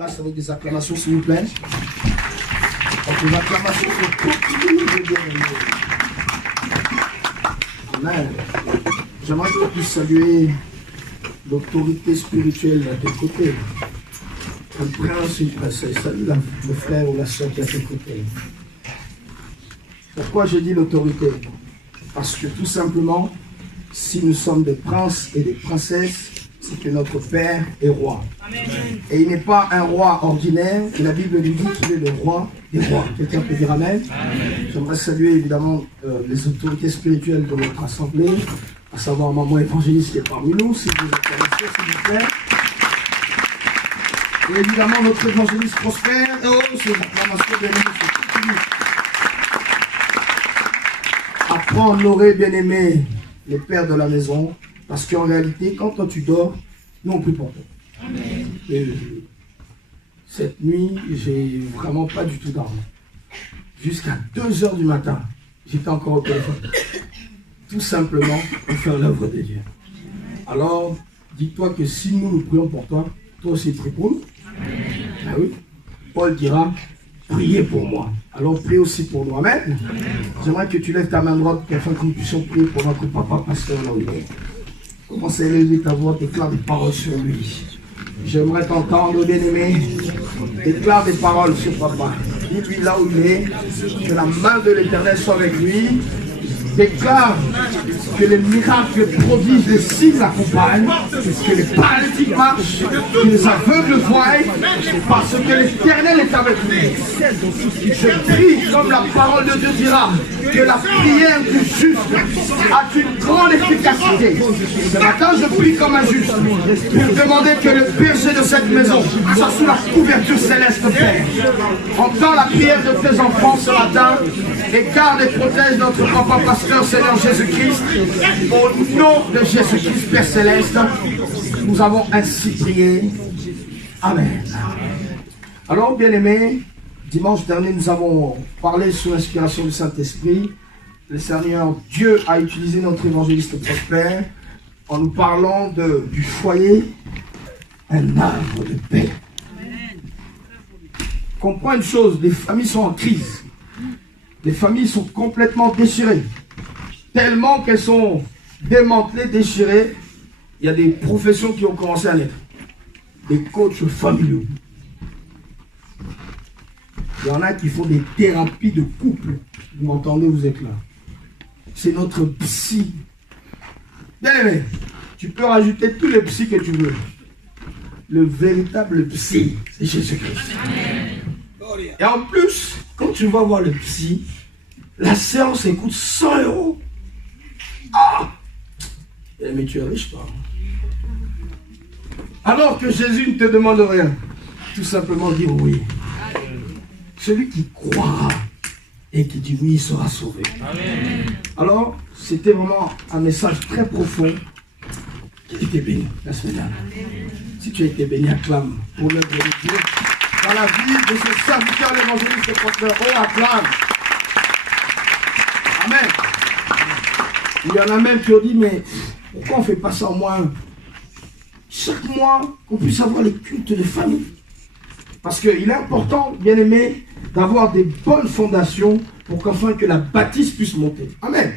place avec des acclamations, s'il vous plaît. Donc, les acclamations sont continues de bien. Amen. J'aimerais que tu puisses saluer l'autorité spirituelle à tes côtés. Un prince, une princesse. Salut le frère ou la soeur qui est à tes côtés. Pourquoi j'ai dit l'autorité? Parce que tout simplement, si nous sommes des princes et des princesses, c'est que notre Père est roi. Amen. Et il n'est pas un roi ordinaire, et la Bible nous dit qu'il est le roi des rois. Quelqu'un peut dire Amen? J'aimerais saluer évidemment les autorités spirituelles de notre assemblée, à savoir maman évangéliste qui est parmi nous, si vous êtes s'il vous plaît. Et évidemment notre évangéliste prospère. Oh, c'est l'acclamation bien-aimée. Apprends à honorer bien-aimé les pères de la maison, parce qu'en réalité, quand toi tu dors, nous on prie pour toi. Amen. Et cette nuit, j'ai vraiment pas du tout dormi. Jusqu'à 2 h du matin, j'étais encore au téléphone. Tout simplement pour faire l'œuvre de Dieu. Alors, dis-toi que si nous prions pour toi, toi aussi prie pour nous. Ah oui. Paul dira, priez pour moi. Alors prie aussi pour nous. Amen. J'aimerais que tu lèves ta main droite afin que nous puissions prier pour notre papa pasteur Laurent. Commence à élever ta voix, déclare des paroles sur lui. J'aimerais t'entendre, bien-aimé. Déclare des paroles sur papa. Dis-lui là où il est, que la main de l'Éternel soit avec lui. Déclare que les miracles, les prodiges, les signes l'accompagnent, que les paralytiques marchent, que les aveugles voient, parce que l'Éternel est avec lui. Je prie comme la parole de Dieu dira, que la prière du juste a une grande efficacité. Ce matin, je prie comme un juste pour demander que le berger de cette maison soit sous la couverture céleste, Père. Entends la prière de tes enfants ce matin et garde et protège notre papa pasteur Seigneur Jésus-Christ. Au nom de Jésus-Christ, Père Céleste, nous avons ainsi prié. Amen. Alors, bien-aimés, dimanche dernier, nous avons parlé sous l'inspiration du Saint-Esprit. Le Seigneur Dieu a utilisé notre évangéliste prospère en nous parlant du foyer, un arbre de paix. Comprends une chose, les familles sont en crise. Les familles sont complètement déchirées. Tellement qu'elles sont démantelées, déchirées. Il y a des professions qui ont commencé à naître. Des coachs familiaux. Il y en a qui font des thérapies de couple. Vous m'entendez, vous êtes là. C'est notre psy. Bien aimé, tu peux rajouter tous les psys que tu veux. Le véritable psy, c'est Jésus-Christ. Et en plus, quand tu vas voir le psy, la séance coûte 100 €. Ah! Mais tu es riche, toi. Alors que Jésus ne te demande rien. Tout simplement dire oui. Celui qui croira et qui dit oui sera sauvé. Amen. Alors, c'était vraiment un message très profond. Qui était béni la semaine dernière? Si tu as été béni, acclame pour l'œuvre de Dieu. Dans la vie de ce serviteur l'évangéliste prospère, oh, acclame. Amen. Il y en a même qui ont dit, mais pourquoi on ne fait pas ça au moins chaque mois, qu'on puisse avoir les cultes de famille? Parce qu'il est important, bien aimé, d'avoir des bonnes fondations pour qu'enfin que la bâtisse puisse monter. Amen.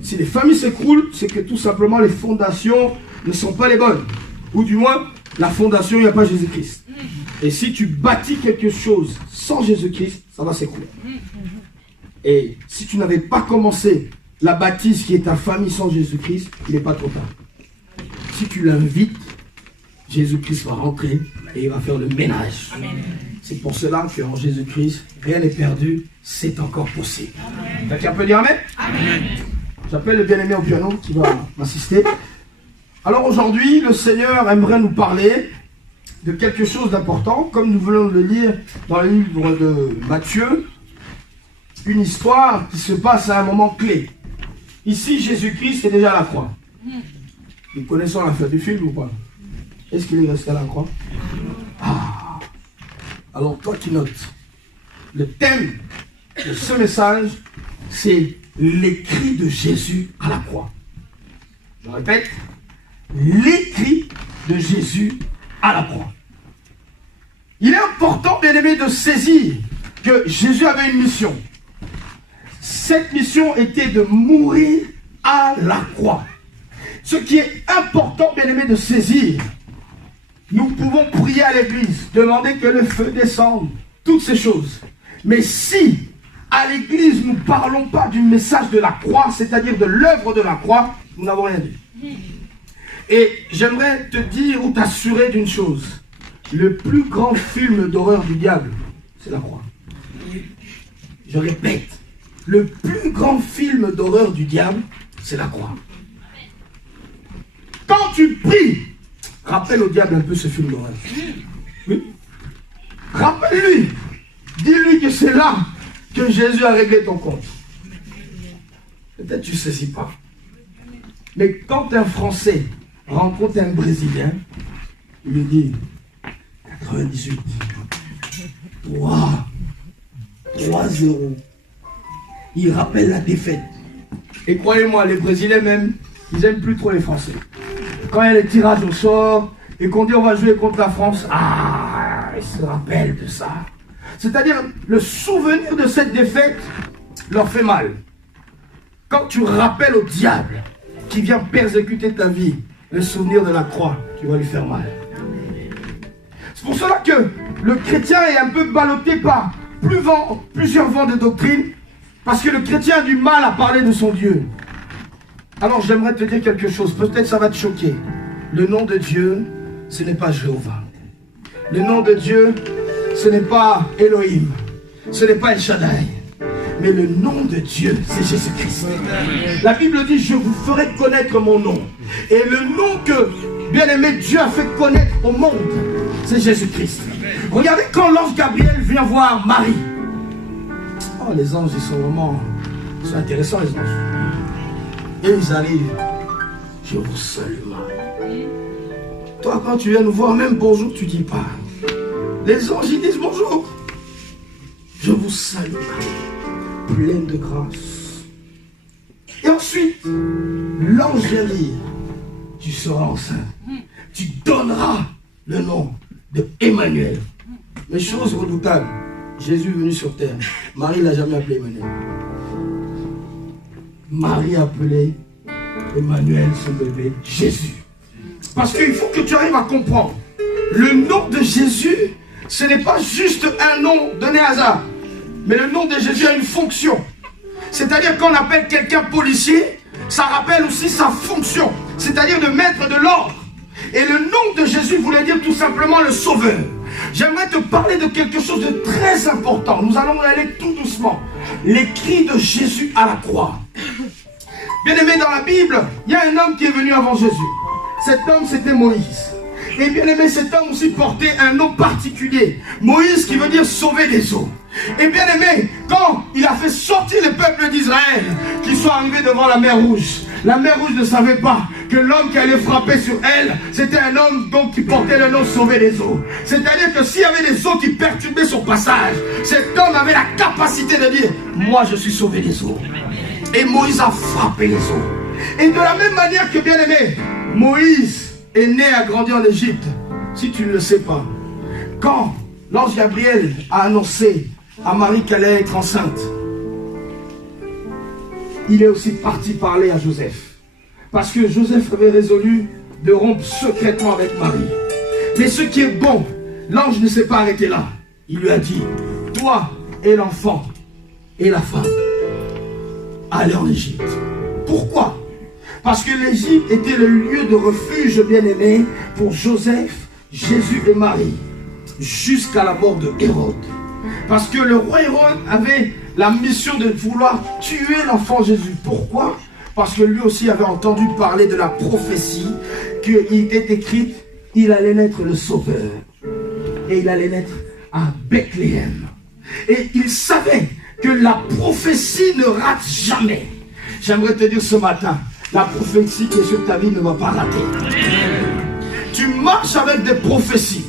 Si les familles s'écroulent, c'est que tout simplement les fondations ne sont pas les bonnes. Ou du moins, la fondation, il n'y a pas Jésus-Christ. Et si tu bâtis quelque chose sans Jésus-Christ, ça va s'écrouler. Et si tu n'avais pas commencé la bâtisse qui est ta famille sans Jésus-Christ, il n'est pas trop tard. Si tu l'invites, Jésus-Christ va rentrer et il va faire le ménage. C'est pour cela qu'en Jésus-Christ, rien n'est perdu, c'est encore possible. Quelqu'un peut dire Amen? Amen. J'appelle le bien-aimé au piano qui va m'assister. Alors aujourd'hui, le Seigneur aimerait nous parler de quelque chose d'important, comme nous venons de le lire dans le livre de Matthieu, une histoire qui se passe à un moment clé. Ici, Jésus-Christ est déjà à la croix. Nous connaissons la fin du film ou pas? Est-ce qu'il est resté à la croix? Ah. Alors toi qui notes, le thème de ce message, c'est l'écrit de Jésus à la croix. Je répète, l'écrit de Jésus à la croix. Il est important, bien aimé, de saisir que Jésus avait une mission. Cette mission était de mourir à la croix. Ce qui est important, bien aimé, de saisir. Nous pouvons prier à l'église, demander que le feu descende, toutes ces choses. Mais si, à l'église, nous ne parlons pas du message de la croix, c'est-à-dire de l'œuvre de la croix, nous n'avons rien dit. Et j'aimerais te dire ou t'assurer d'une chose. Le plus grand film d'horreur du diable, c'est la croix. Je répète, le plus grand film d'horreur du diable, c'est la croix. Quand tu pries, rappelle au diable un peu ce film d'horreur. Oui. Rappelle-lui. Dis-lui que c'est là que Jésus a réglé ton compte. Peut-être tu ne saisis pas. Mais quand un Français rencontre un Brésilien, il lui dit 98, 3-0. Il rappelle la défaite. Et croyez-moi, les Brésiliens même, ils n'aiment plus trop les Français. Quand il y a les tirages au sort et qu'on dit on va jouer contre la France, ils se rappellent de ça. C'est-à-dire, le souvenir de cette défaite leur fait mal. Quand tu rappelles au diable qui vient persécuter ta vie, le souvenir de la croix, tu vas lui faire mal. C'est pour cela que le chrétien est un peu ballotté par plusieurs vents de doctrine, parce que le chrétien a du mal à parler de son Dieu. Alors j'aimerais te dire quelque chose, peut-être ça va te choquer. Le nom de Dieu, ce n'est pas Jéhovah. Le nom de Dieu, ce n'est pas Elohim. Ce n'est pas El Shaddai. Mais le nom de Dieu, c'est Jésus-Christ. La Bible dit, je vous ferai connaître mon nom. Et le nom que, bien aimé, Dieu a fait connaître au monde, c'est Jésus-Christ. Regardez quand l'ange Gabriel vient voir Marie. Oh, les anges, ils sont intéressants, les anges. Et ils arrivent. Je vous salue, Marie. Toi, quand tu viens nous voir, même bonjour, tu dis pas. Les anges, ils disent bonjour. Je vous salue, Marie, pleine de grâce. Et ensuite, l'ange vient dire, tu seras enceinte. Tu donneras le nom de Emmanuel. Mais chose redoutable, Jésus est venu sur terre. Marie ne l'a jamais appelé Emmanuel. Marie a appelé Emmanuel, son bébé, Jésus. Parce qu'il faut que tu arrives à comprendre. Le nom de Jésus, ce n'est pas juste un nom donné à hasard. Mais le nom de Jésus a une fonction. C'est-à-dire qu'on appelle quelqu'un policier, ça rappelle aussi sa fonction. C'est-à-dire de mettre de l'ordre. Et le nom de Jésus voulait dire tout simplement le sauveur. J'aimerais te parler de quelque chose de très important. Nous allons aller tout doucement. Les cris de Jésus à la croix. Bien aimé, dans la Bible, il y a un homme qui est venu avant Jésus. Cet homme, c'était Moïse. Et bien aimé, cet homme aussi portait un nom particulier. Moïse qui veut dire sauver des eaux. Et bien aimé, quand il a fait sortir le peuple d'Israël, qu'ils soient arrivés devant la mer Rouge, la mer Rouge ne savait pas que l'homme qui allait frapper sur elle, c'était un homme donc qui portait le nom sauver les eaux. C'est-à-dire que s'il y avait des eaux qui perturbaient son passage, cet homme avait la capacité de dire, moi je suis sauvé des eaux. Et Moïse a frappé les eaux. Et de la même manière que, bien aimé, Moïse est né et a grandi en Égypte. Si tu ne le sais pas, quand l'ange Gabriel a annoncé à Marie qu'elle allait être enceinte, il est aussi parti parler à Joseph. Parce que Joseph avait résolu de rompre secrètement avec Marie. Mais ce qui est bon, l'ange ne s'est pas arrêté là. Il lui a dit, toi et l'enfant et la femme, allez en Égypte. Pourquoi? Parce que l'Égypte était le lieu de refuge bien-aimé pour Joseph, Jésus et Marie, jusqu'à la mort de Hérode. Parce que le roi Hérode avait la mission de vouloir tuer l'enfant Jésus. Pourquoi? Parce que lui aussi avait entendu parler de la prophétie qu'il était écrite, il allait naître le Sauveur. Et il allait naître à Bethléem. Et il savait que la prophétie ne rate jamais. J'aimerais te dire ce matin, la prophétie qui est sur ta vie ne va pas rater. Tu marches avec des prophéties.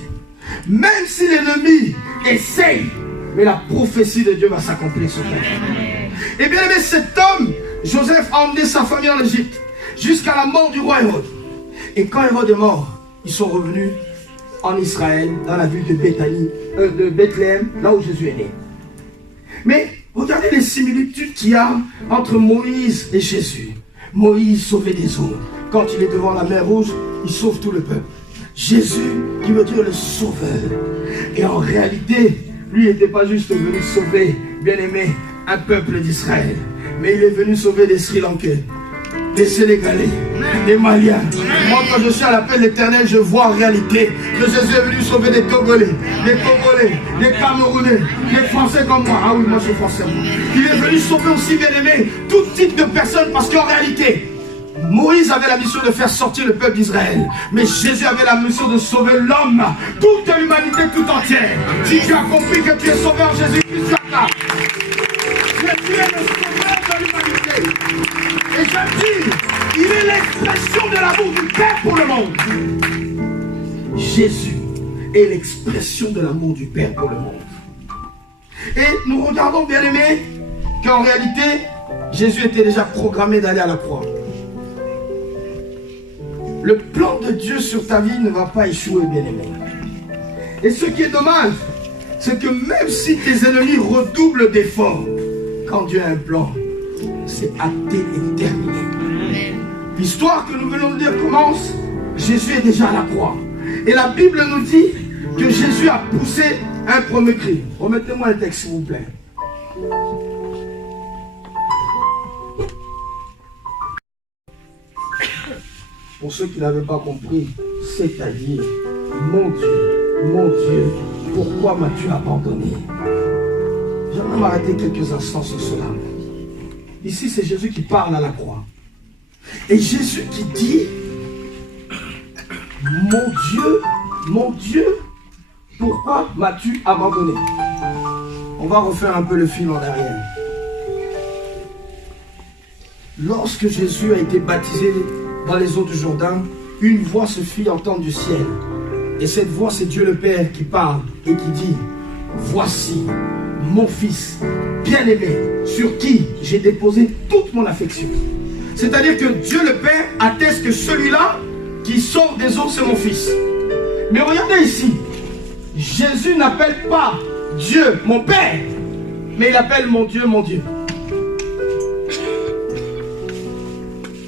Même si l'ennemi essaye, mais la prophétie de Dieu va s'accomplir sur ta vie. Et bien aimé, cet homme, Joseph, a emmené sa famille en Égypte jusqu'à la mort du roi Hérode. Et quand Hérode est mort, ils sont revenus en Israël, dans la ville de Bethléem, là où Jésus est né. Mais regardez les similitudes qu'il y a entre Moïse et Jésus. Moïse sauvait des eaux. Quand il est devant la mer Rouge, il sauve tout le peuple. Jésus, qui veut dire le sauveur. Et en réalité, lui n'était pas juste venu sauver, bien aimé, un peuple d'Israël. Mais il est venu sauver des Sri Lankais, des Sénégalais, des Maliens. Moi, quand je suis à l'appel de l'Éternel, je vois en réalité que Jésus est venu sauver des Togolais, des Congolais, des Camerounais, des Français comme moi. Ah oui, moi je suis français. Il est venu sauver aussi, bien aimé, tout type de personnes, parce qu'en réalité, Moïse avait la mission de faire sortir le peuple d'Israël. Mais Jésus avait la mission de sauver l'homme, toute l'humanité tout entière. Si tu as compris que tu es sauvé en Jésus-Christ, tu as là. Jésus est le sauveur de l'humanité. Et je dis, il est l'expression de l'amour du Père pour le monde. Jésus est l'expression de l'amour du Père pour le monde. Et nous regardons, bien aimés, qu'en réalité, Jésus était déjà programmé d'aller à la croix. Le plan de Dieu sur ta vie ne va pas échouer, bien-aimé. Et ce qui est dommage, c'est que même si tes ennemis redoublent d'efforts, quand Dieu a un plan, c'est acté et terminé. L'histoire que nous venons de dire commence, Jésus est déjà à la croix. Et la Bible nous dit que Jésus a poussé un premier cri. Remettez-moi le texte, s'il vous plaît. Pour ceux qui n'avaient pas compris, c'est-à-dire, mon Dieu, pourquoi m'as-tu abandonné? J'aimerais m'arrêter quelques instants sur cela. Ici, c'est Jésus qui parle à la croix. Et Jésus qui dit, mon Dieu, pourquoi m'as-tu abandonné? On va refaire un peu le film en arrière. Lorsque Jésus a été baptisé dans les eaux du Jourdain, une voix se fit entendre du ciel. Et cette voix, c'est Dieu le Père qui parle et qui dit, voici mon Fils bien-aimé, sur qui j'ai déposé toute mon affection. C'est-à-dire que Dieu le Père atteste que celui-là qui sort des eaux, c'est mon Fils. Mais regardez ici, Jésus n'appelle pas Dieu mon Père, mais il appelle mon Dieu, mon Dieu.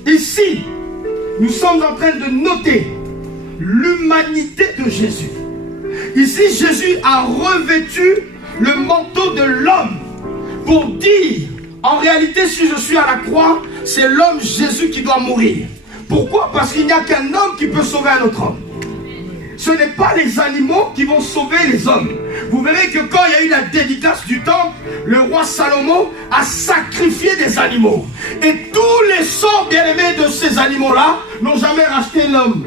Ici, nous sommes en train de noter l'humanité de Jésus. Ici, Jésus a revêtu le manteau de l'homme pour dire, en réalité, si je suis à la croix, c'est l'homme Jésus qui doit mourir. Pourquoi? Parce qu'il n'y a qu'un homme qui peut sauver un autre homme. Ce n'est pas les animaux qui vont sauver les hommes. Vous verrez que quand il y a eu la dédicace du temple, le roi Salomon a sacrifié des animaux. Et tous les sangs bien-aimés de ces animaux-là n'ont jamais racheté l'homme.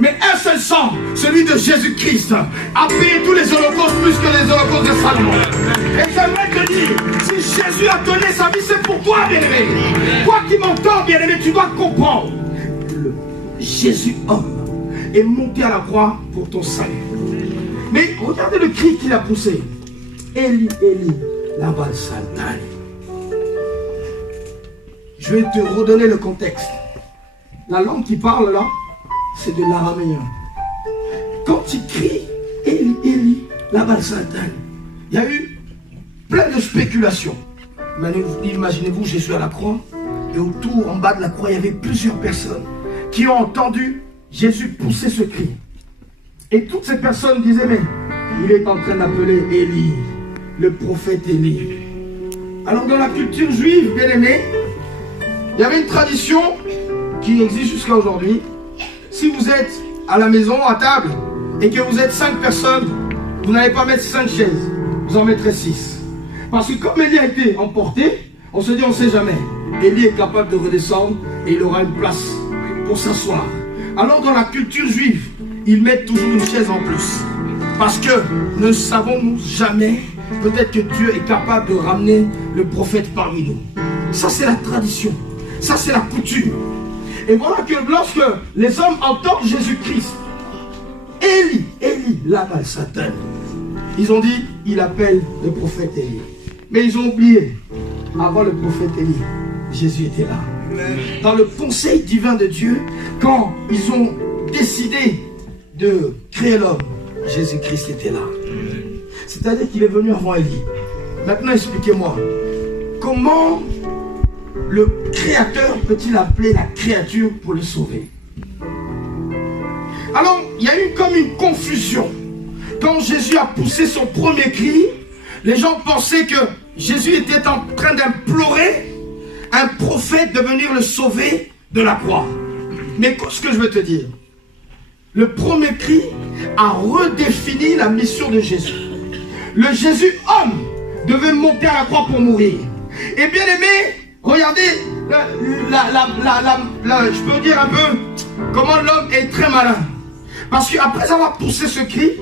Mais un seul sang, celui de Jésus-Christ, a payé tous les holocaustes plus que les holocaustes de Salomon. Et j'aimerais te dire, si Jésus a donné sa vie, c'est pour toi, bien-aimé. Toi qui m'entends, bien-aimé, tu dois comprendre. Le Jésus homme est monté à la croix pour ton salut. Mais regardez le cri qu'il a poussé. Eli, Eli, lama sabachthani. Je vais te redonner le contexte. La langue qui parle là, c'est de l'araméen. Quand il crie Eli, Eli, lama sabachthani, il y a eu plein de spéculations. Imaginez-vous Jésus à la croix, et autour, en bas de la croix, il y avait plusieurs personnes qui ont entendu Jésus pousser ce cri. Et toutes ces personnes disaient, mais il est en train d'appeler Élie, le prophète Élie. Alors dans la culture juive, bien aimée, il y avait une tradition qui existe jusqu'à aujourd'hui. Si vous êtes à la maison, à table, et que vous êtes 5 personnes, vous n'allez pas mettre 5 chaises, vous en mettrez 6. Parce que comme Élie a été emporté, on se dit, on ne sait jamais. Élie est capable de redescendre et il aura une place pour s'asseoir. Alors dans la culture juive, ils mettent toujours une chaise en plus. Parce que ne savons-nous jamais, peut-être que Dieu est capable de ramener le prophète parmi nous. Ça c'est la tradition, ça c'est la coutume. Et voilà que lorsque les hommes entendent Jésus-Christ, Élie, Élie, lama sabachthani, ils ont dit, il appelle le prophète Élie. Mais ils ont oublié, avant le prophète Élie, Jésus était là. Dans le conseil divin de Dieu, quand ils ont décidé de créer l'homme, Jésus-Christ était là. C'est-à-dire qu'il est venu avant Élie. Maintenant, expliquez-moi, comment le Créateur peut-il appeler la créature pour le sauver? Alors, il y a eu comme une confusion. Quand Jésus a poussé son premier cri, les gens pensaient que Jésus était en train d'implorer un prophète de venir le sauver de la croix. Mais ce que je veux te dire, le premier cri a redéfini la mission de Jésus. Le Jésus homme devait monter à la croix pour mourir. Et bien aimé, regardez, je peux dire un peu comment l'homme est très malin. Parce qu'après avoir poussé ce cri,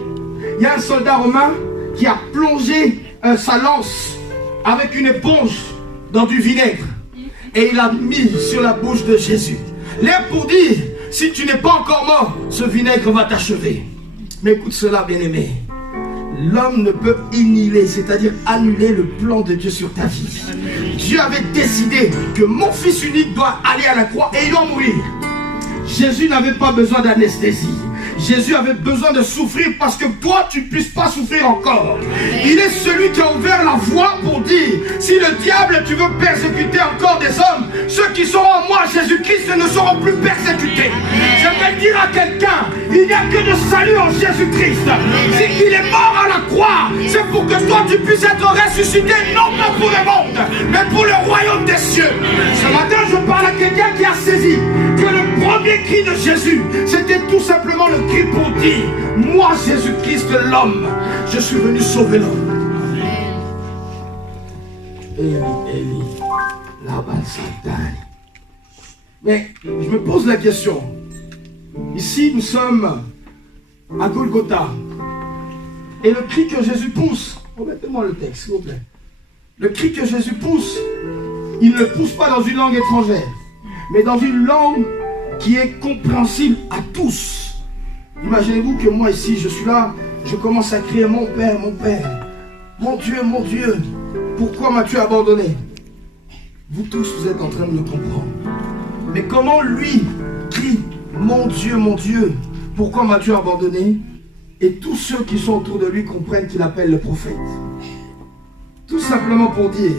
il y a un soldat romain qui a plongé sa lance avec une éponge dans du vinaigre. Et il a mis sur la bouche de Jésus. L'air pour dire, si tu n'es pas encore mort, ce vinaigre va t'achever. Mais écoute cela, bien-aimé. L'homme ne peut annihiler, c'est-à-dire annuler le plan de Dieu sur ta vie. Dieu avait décidé que mon fils unique doit aller à la croix et il doit mourir. Jésus n'avait pas besoin d'anesthésie. Jésus avait besoin de souffrir parce que toi, tu ne puisses pas souffrir encore. Il est celui qui a ouvert la voie pour dire, si le diable, tu veux persécuter encore des hommes, ceux qui seront en moi, Jésus-Christ, ne seront plus persécutés. J'aimerais dire à quelqu'un, il n'y a que de salut en Jésus-Christ. Si il est mort à la croix, c'est pour que toi, tu puisses être ressuscité, non pas pour le monde, mais pour le royaume des cieux. Ce matin, je parle à quelqu'un qui a saisi que le premier cri de Jésus, c'était tout simplement le cri pour dire, moi Jésus-Christ l'homme, je suis venu sauver l'homme. Élie, Élie, là-bas Satan. Mais je me pose la question. Ici nous sommes à Golgotha. Et le cri que Jésus pousse, remettez-moi le texte s'il vous plaît. Le cri que Jésus pousse, il ne le pousse pas dans une langue étrangère, mais dans une langue qui est compréhensible à tous. Imaginez-vous que moi ici, je suis là, je commence à crier mon Père, mon Dieu, pourquoi m'as-tu abandonné? Vous tous, vous êtes en train de me comprendre. Mais comment lui crie mon Dieu, pourquoi m'as-tu abandonné? Et tous ceux qui sont autour de lui comprennent qu'il appelle le prophète. Tout simplement pour dire,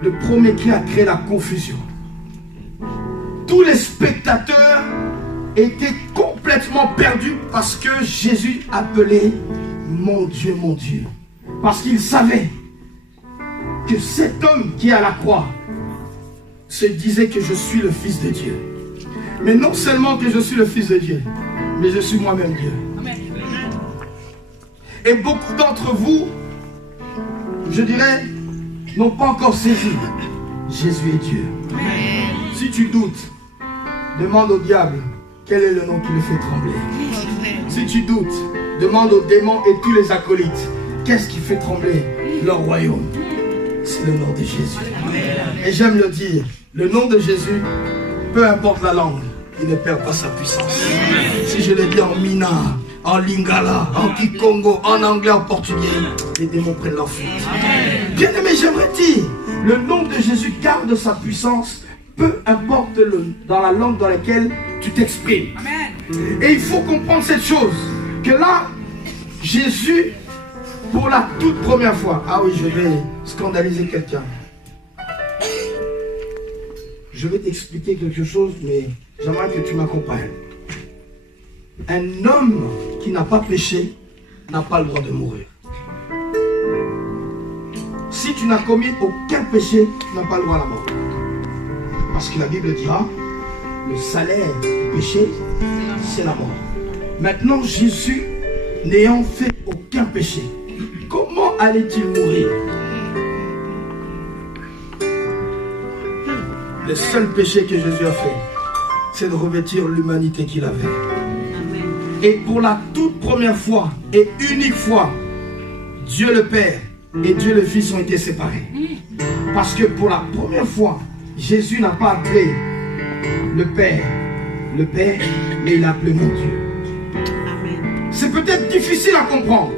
le premier cri a créé la confusion. Tous les spectateurs étaient complètement perdus parce que Jésus appelait mon Dieu, parce qu'il savait que cet homme qui est à la croix se disait que je suis le Fils de Dieu. Mais non seulement que je suis le Fils de Dieu, mais je suis moi-même Dieu. Et beaucoup d'entre vous, je dirais, n'ont pas encore saisi Jésus est Dieu. Si tu doutes, demande au diable quel est le nom qui le fait trembler. Si tu doutes, demande aux démons et tous les acolytes qu'est-ce qui fait trembler leur royaume. C'est le nom de Jésus. Et j'aime le dire, le nom de Jésus, peu importe la langue, il ne perd pas sa puissance. Si je le dis en Mina, en Lingala, en Kikongo, en anglais, en portugais, les démons prennent leur fuite. Bien aimé, j'aimerais dire, le nom de Jésus garde sa puissance, peu importe dans la langue dans laquelle tu t'exprimes. Et il faut comprendre cette chose, que là, Jésus, pour la toute première fois, ah oui, je vais scandaliser quelqu'un. Je vais t'expliquer quelque chose, mais j'aimerais que tu m'accompagnes. Un homme qui n'a pas péché n'a pas le droit de mourir. Si tu n'as commis aucun péché, tu n'as pas le droit à la mort. Parce que la Bible dira, le salaire du péché, c'est la mort. Maintenant, Jésus, n'ayant fait aucun péché, comment allait-il mourir? Le seul péché que Jésus a fait, c'est de revêtir l'humanité qu'il avait. Et pour la toute première fois et unique fois, Dieu le Père et Dieu le Fils ont été séparés. Parce que pour la première fois, Jésus n'a pas appelé le Père, mais il a appelé mon Dieu. C'est peut-être difficile à comprendre,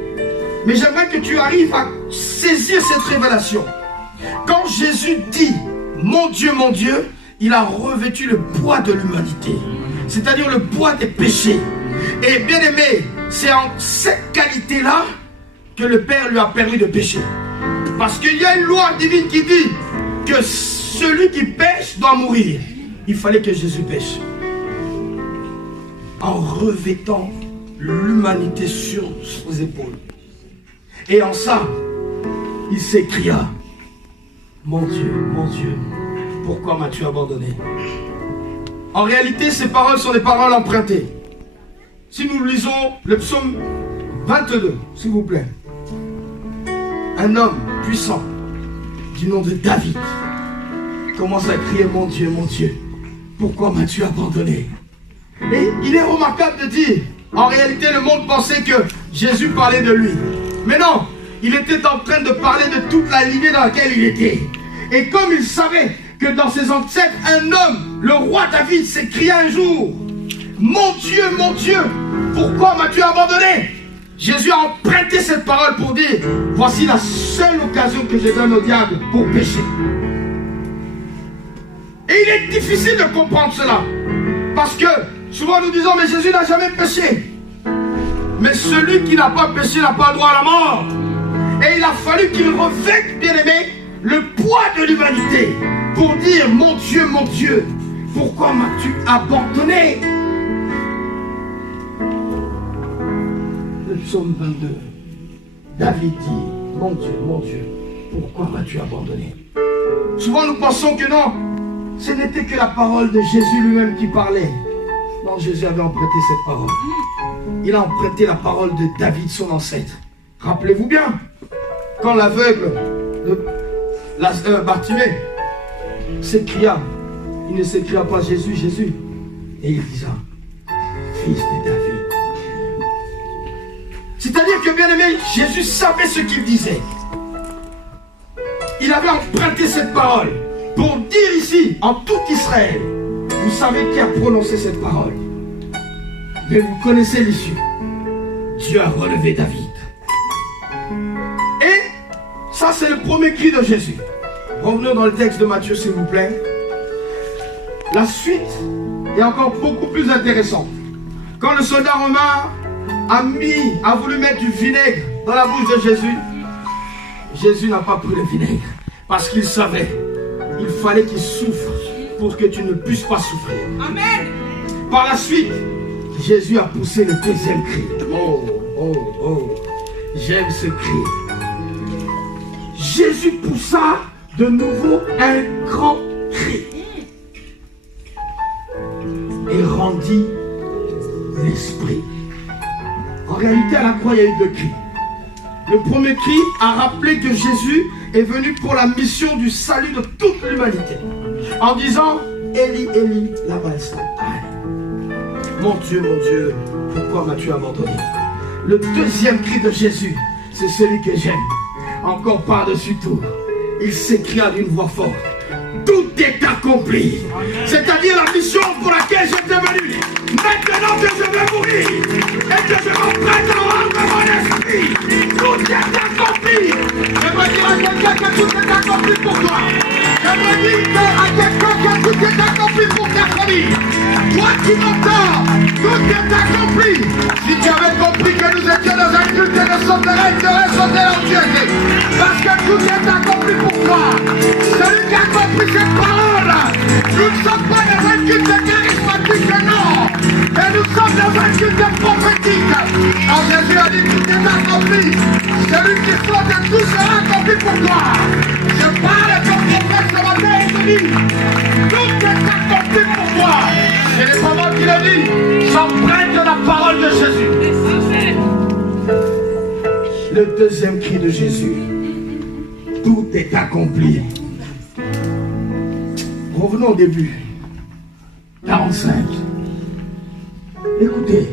mais j'aimerais que tu arrives à saisir cette révélation. Quand Jésus dit mon Dieu, il a revêtu le poids de l'humanité, c'est-à-dire le poids des péchés. Et bien aimé, c'est en cette qualité-là que le Père lui a permis de pécher. Parce qu'il y a une loi divine qui dit que celui qui pêche doit mourir. Il fallait que Jésus pêche. En revêtant l'humanité sur ses épaules. Et en ça, il s'écria, mon Dieu, pourquoi m'as-tu abandonné? En réalité, ces paroles sont des paroles empruntées. Si nous lisons le psaume 22, s'il vous plaît. Un homme puissant, du nom de David, commence à crier, mon Dieu, pourquoi m'as-tu abandonné? Et il est remarquable de dire, en réalité, le monde pensait que Jésus parlait de lui. Mais non, il était en train de parler de toute la lignée dans laquelle il était. Et comme il savait que dans ses ancêtres, un homme, le roi David, s'écria un jour, mon Dieu, pourquoi m'as-tu abandonné? Jésus a emprunté cette parole pour dire, voici la seule occasion que je donne au diable pour pécher. Et il est difficile de comprendre cela. Parce que souvent nous disons, mais Jésus n'a jamais péché. Mais celui qui n'a pas péché n'a pas droit à la mort. Et il a fallu qu'il revête, bien aimé, le poids de l'humanité pour dire, mon Dieu, pourquoi m'as-tu abandonné? Le psaume 22, David dit, mon Dieu, pourquoi m'as-tu abandonné? Souvent nous pensons que non, ce n'était que la parole de Jésus lui-même qui parlait. Non, Jésus avait emprunté cette parole. Il a emprunté la parole de David, son ancêtre. Rappelez-vous bien, quand l'aveugle Bartimée s'écria, il ne s'écria pas Jésus, et il disait, fils de David. C'est-à-dire que, bien aimé, Jésus savait ce qu'il disait. Il avait emprunté cette parole pour dire ici, en tout Israël, vous savez qui a prononcé cette parole. Mais vous connaissez l'issue. Dieu a relevé David. Et ça, c'est le premier cri de Jésus. Revenons dans le texte de Matthieu, s'il vous plaît. La suite est encore beaucoup plus intéressante. Quand le soldat romain a voulu mettre du vinaigre dans la bouche de Jésus, Jésus n'a pas pris le vinaigre. Parce qu'il savait, il fallait qu'il souffre pour que tu ne puisses pas souffrir. Amen. Par la suite, Jésus a poussé le deuxième cri. Oh, j'aime ce cri. Jésus poussa de nouveau un grand cri et rendit l'esprit. En réalité, à la croix, il y a eu deux cris. Le premier cri a rappelé que Jésus est venu pour la mission du salut de toute l'humanité. En disant, Eli, Eli, lama sabachthani. Mon Dieu, pourquoi m'as-tu abandonné? Le deuxième cri de Jésus, c'est celui que j'aime. Encore par-dessus tout, il s'écria d'une voix forte. Tout est accompli. C'est-à-dire la mission pour laquelle j'étais venu. Maintenant que je vais mourir et que je m'emprête à rendre mon esprit, tout est accompli. J'aimerais dire à quelqu'un que tout est accompli pour toi. J'aimerais dire à quelqu'un que tout est accompli pour ta famille. Toi qui m'entends, tout est accompli. Si tu avais compris que nous étions dans un culte de sauterelle, tu aurais sauté l'entièreté. Parce que tout est accompli pour toi. Celui qui a compris cette parole, nous ne sommes pas dans un culte charismatique, non. Et nous sommes dans un culte prophétique. Alors Jésus a dit tout est accompli. Celui qui flotte et tout sera accompli pour toi. Je parle comme prophète ce matin et je dis tout est accompli pour toi. Ce n'est pas moi qui le dis. J'emprunte la parole de Jésus. Le deuxième cri de Jésus. Tout est accompli. Revenons au début. 45. Écoutez,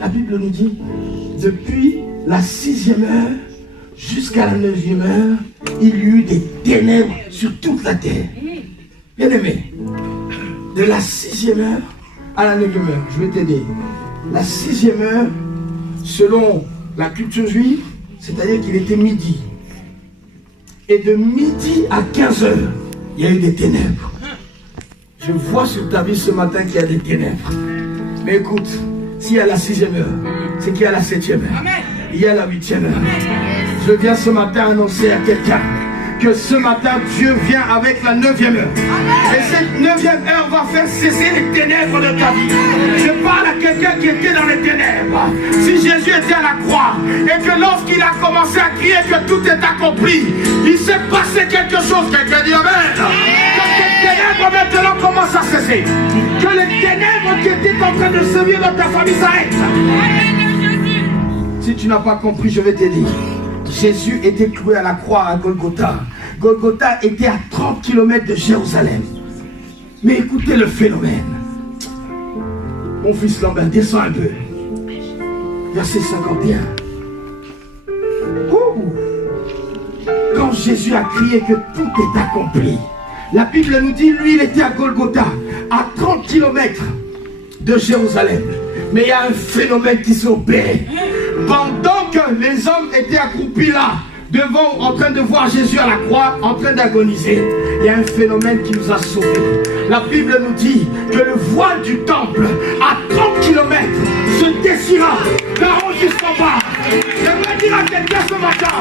la Bible nous dit, depuis la 6e heure jusqu'à la 9e heure, il y eut des ténèbres sur toute la terre. Bien aimé, de la 6e heure à la 9e heure, je vais t'aider. La 6e heure, selon la culture juive, c'est-à-dire qu'il était midi. Et de midi à 15 heures, il y a eu des ténèbres. Je vois sur ta vie ce matin qu'il y a des ténèbres. Mais écoute, si à la 6e heure, c'est qu'il y a la 7e heure. Il y a la 8e heure. Je viens ce matin annoncer à quelqu'un que ce matin, Dieu vient avec la 9e heure. Et cette 9e heure va faire cesser les ténèbres de ta vie. Je parle à quelqu'un qui était dans les ténèbres. Si Jésus était à la croix, et que lorsqu'il a commencé à crier que tout est accompli, il s'est passé quelque chose. Quelqu'un dit Amen. Que les ténèbres maintenant commencent à cesser. Que les ténèbres qui étaient en train de sévir dans ta famille s'arrêtent. Si tu n'as pas compris, je vais te dire. Jésus était cloué à la croix à Golgotha. Golgotha était à 30 km de Jérusalem. Mais écoutez le phénomène. Mon fils Lambert, descends un peu. Verset 51. Quand Jésus a crié que tout est accompli, la Bible nous dit, lui, il était à Golgotha, à 30 km de Jérusalem. Mais il y a un phénomène qui s'est opéré. Pendant que les hommes étaient accroupis là, devant, en train de voir Jésus à la croix, en train d'agoniser, il y a un phénomène qui nous a sauvés. La Bible nous dit que le voile du temple, à 30 km, se déchira d'en haut jusqu'en bas. J'aimerais dire à quelqu'un ce matin,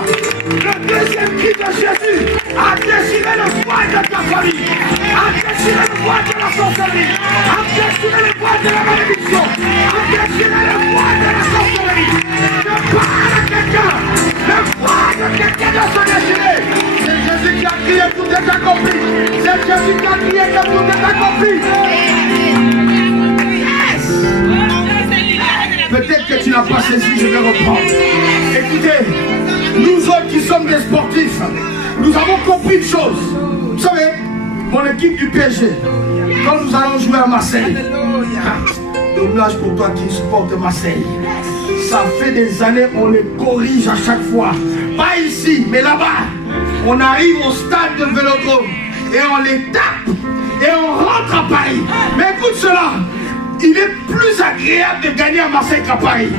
le deuxième cri de Jésus a déchiré le voile de ta famille, a déchiré le voile de la sorcellerie, a déchiré le voile de la malédiction, a déchiré le voile de la sorcellerie. Je parle à quelqu'un, le voile de quelqu'un de se déchirer. C'est Jésus qui a crié, tout est accompli. C'est Jésus qui a crié que tout est accompli. Peut-être que tu n'as pas saisi, je vais reprendre. Écoutez, nous autres qui sommes des sportifs, nous avons compris une chose. Vous savez, mon équipe du PSG, quand nous allons jouer à Marseille, dommage pour toi qui supporte Marseille. Ça fait des années, on les corrige à chaque fois. Pas ici, mais là-bas. On arrive au stade de Vélodrome et on les tape et on rentre à Paris. Mais écoute cela, il est plus agréable de gagner à Marseille qu'à Paris.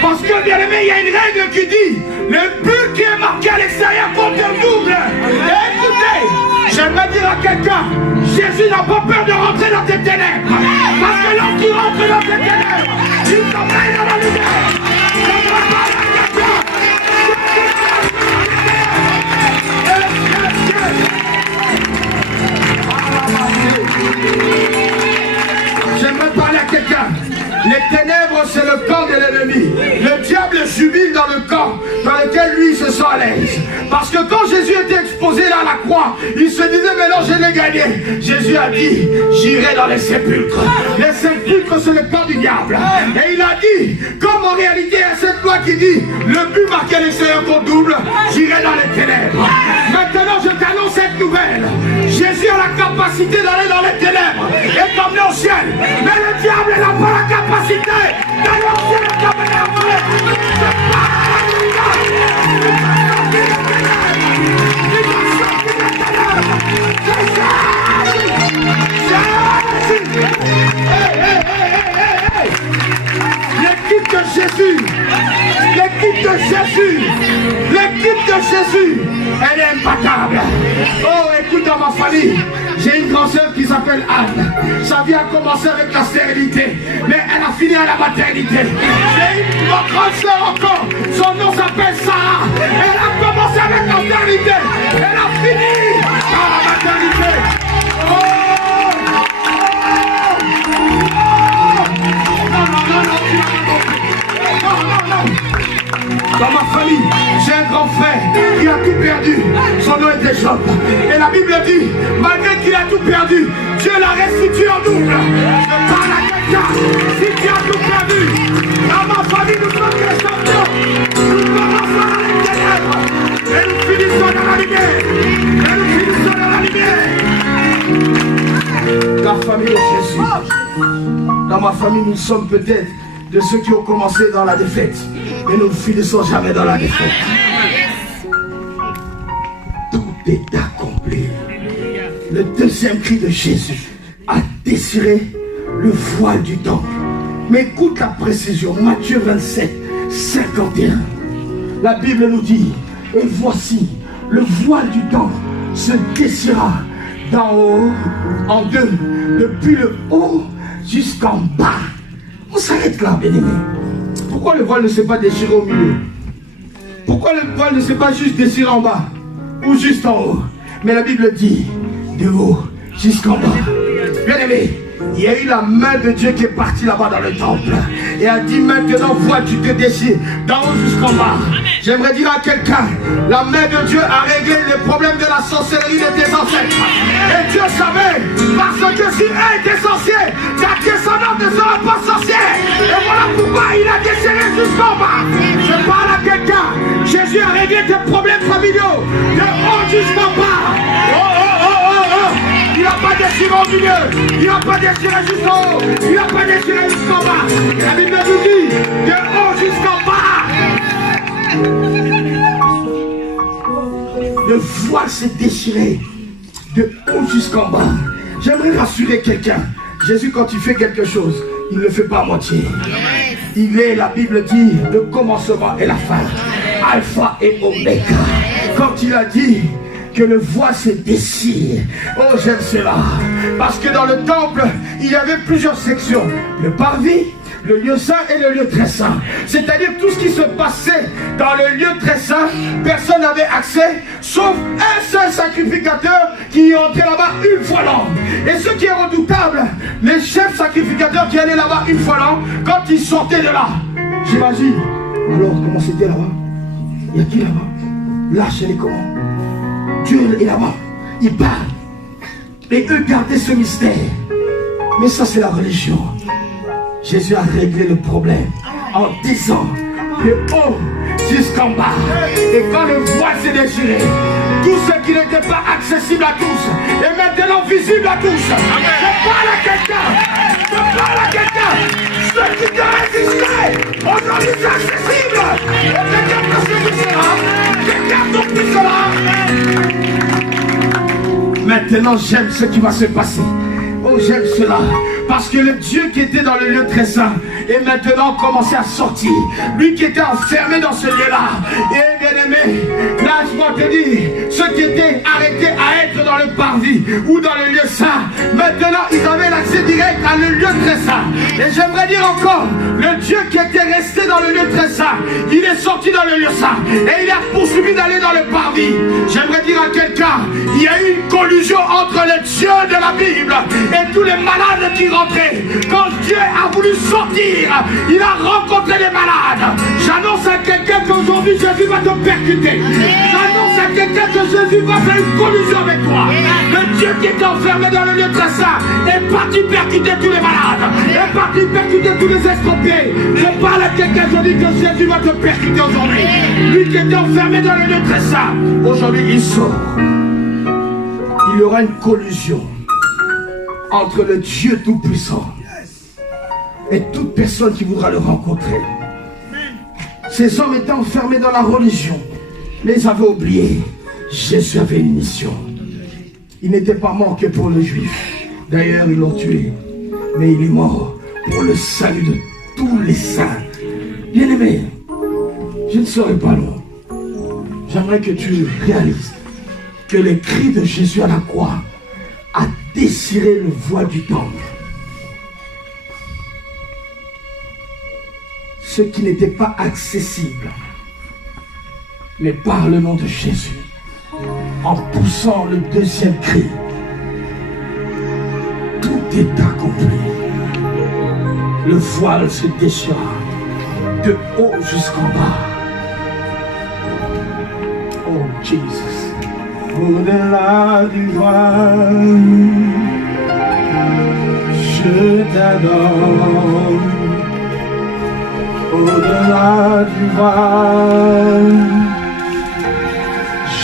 Parce que bien aimé, il y a une règle qui dit le but qui est marqué à l'extérieur compte double. Et écoutez, j'aimerais dire à quelqu'un, Jésus n'a pas peur de rentrer dans tes ténèbres. Parce que lorsqu'il rentre dans tes ténèbres, il t'emmène dans la lumière. J'aimerais parler à quelqu'un. Les ténèbres, c'est le camp de l'ennemi. Le diable jubile dans le camp dans lequel lui se sent à l'aise. Parce que quand Jésus était exposé là à la croix, il se disait, mais non, je l'ai gagné. Jésus a dit, j'irai dans les sépulcres. Les sépulcres, c'est le camp du diable. Et il a dit, comme en réalité, il y a cette loi qui dit, le but marqué à l'extérieur qu'on double, j'irai dans les ténèbres. Maintenant, je t'annonce cette nouvelle. Jésus a la capacité d'aller dans les ténèbres et t'emmener au ciel. Mais le diable n'a pas la capacité d'aller au ciel et t'emmener au ciel. C'est pas l'équipe de Jésus, l'équipe de Jésus, l'équipe de Jésus, elle est imbattable. Oh, écoute, dans ma famille, j'ai une grande sœur qui s'appelle Anne. Sa vie a commencé avec la stérilité, mais elle a fini à la maternité. J'ai une grande sœur encore, son nom s'appelle Sarah. Elle a commencé avec la stérilité, elle a fini à la maternité. Dans ma famille, j'ai un grand frère qui a tout perdu. Son nom était Job. Et la Bible dit, malgré qu'il a tout perdu, Dieu l'a restitué en double. Je parle à quelqu'un, si tu as tout perdu, dans ma famille, nous sommes des champions. Nous commençons dans les ténèbres et nous finissons dans la lumière. Et nous finissons dans la lumière. La famille de Jésus. Dans ma famille, nous sommes peut-être de ceux qui ont commencé dans la défaite. Et nous ne finissons jamais dans la défaite. Tout est accompli. Le deuxième cri de Jésus a déchiré le voile du temple. Mais écoute la précision. Matthieu 27, 51. La Bible nous dit, et voici, le voile du temple se déchira d'en haut en deux, depuis le haut jusqu'en bas. On s'arrête là, bien-aimé. Pourquoi le voile ne s'est pas déchiré au milieu? Pourquoi le voile ne s'est pas juste déchiré en bas ou juste en haut? Mais la Bible dit de haut jusqu'en bas. Bien aimé, il y a eu la main de Dieu qui est partie là-bas dans le temple et a dit maintenant vois tu te déchires d'en haut jusqu'en bas. J'aimerais dire à quelqu'un, la main de Dieu a réglé les problèmes de la sorcellerie de tes ancêtres. Et Dieu savait, parce que si un était sorcier, ta descendance ne sera pas sorcière. Et voilà pourquoi il a déchiré jusqu'en bas. Je parle à quelqu'un, Jésus a réglé tes problèmes familiaux de haut jusqu'en bas. Il n'a pas déchiré au milieu, il n'a pas déchiré jusqu'en haut, il n'a pas déchiré jusqu'en bas. La Bible nous dit de haut jusqu'en bas. Le voile s'est déchiré de haut jusqu'en bas. J'aimerais rassurer quelqu'un. Jésus, quand il fait quelque chose, il ne le fait pas à moitié. Il est, la Bible dit, le commencement et la fin. Alpha et Oméga. Quand il a dit que le voile se déchire. Oh, j'aime cela. Parce que dans le temple, il y avait plusieurs sections. Le parvis, le lieu saint et le lieu très saint. C'est-à-dire tout ce qui se passait dans le lieu très saint, personne n'avait accès, sauf un seul sacrificateur qui entrait là-bas une fois l'an. Et ce qui est redoutable, les chefs sacrificateurs qui allaient là-bas une fois l'an, quand ils sortaient de là, j'imagine, alors comment c'était là-bas? Il y a qui là-bas? Là, chez les comment? Dieu est là-bas, il parle. Et eux gardaient ce mystère. Mais ça, c'est la religion. Jésus a réglé le problème en disant de haut jusqu'en bas. Et quand le voile s'est déchiré, tout ce qui n'était pas accessible à tous est maintenant visible à tous. Je parle à quelqu'un. Je parle à quelqu'un. Ce qui te résistait, aujourd'hui c'est accessible. Et quelqu'un peut saisir cela. Quelqu'un peut plus cela. Maintenant j'aime ce qui va se passer. Oh, j'aime cela. Parce que le Dieu qui était dans le lieu très saint est maintenant commencé à sortir. Lui qui était enfermé dans ce lieu-là. Et bien aimé, là je dois te dire, ceux qui étaient arrêtés à être dans le parvis ou dans le lieu saint, maintenant ils avaient l'accès direct à le lieu très saint. Et j'aimerais dire encore, le Dieu qui était resté dans le lieu très saint, il est sorti dans le lieu saint et il a poursuivi d'aller dans le parvis. J'aimerais dire à quelqu'un, il y a eu une collusion entre le Dieu de la Bible et tous les malades qui rentraient. Quand Dieu a voulu sortir, il a rencontré les malades. J'annonce à quelqu'un qu'aujourd'hui Jésus va te percuter. J'annonce à quelqu'un que Jésus va faire une collusion avec toi. Le Dieu qui est enfermé dans le lieu très saint est parti percuter tous les malades, est parti percuter tous les estropiés. Je parle à quelqu'un, je dis que Jésus va te percuter aujourd'hui. Lui qui était enfermé dans le lieu très saint, aujourd'hui il sort. Il y aura une collusion entre le Dieu Tout-Puissant et toute personne qui voudra le rencontrer. Ces hommes étaient enfermés dans la religion, mais ils avaient oublié, Jésus avait une mission. Il n'était pas mort que pour le juif. D'ailleurs, ils l'ont tué, mais il est mort pour le salut de tous les saints. Bien-aimé, je ne serai pas long. J'aimerais que tu réalises que les cris de Jésus à la croix a déchiré le voile du temple. Ce qui n'était pas accessible. Mais par le nom de Jésus, en poussant le deuxième cri, tout est accompli. Le voile se déchira de haut jusqu'en bas. Oh Jesus. Au-delà du voile, je t'adore. Au-delà du voile,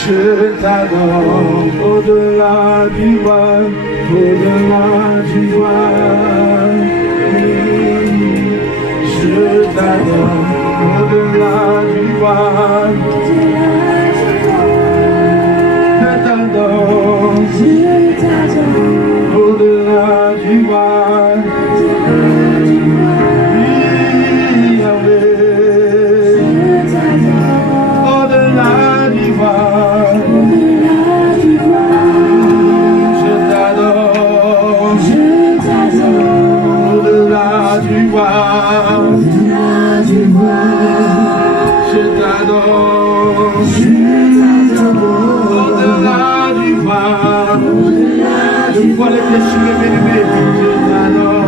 je t'adore. Au-delà du voile, au-delà du voile, je t'adore. Au-delà du voile, je t'adore. Au-delà du voile, au-delà du voile, je t'adore. Au-delà du voile, Je t'adore. Au-delà du voile. Le voile est déchiré, bien-aimé. Je t'adore.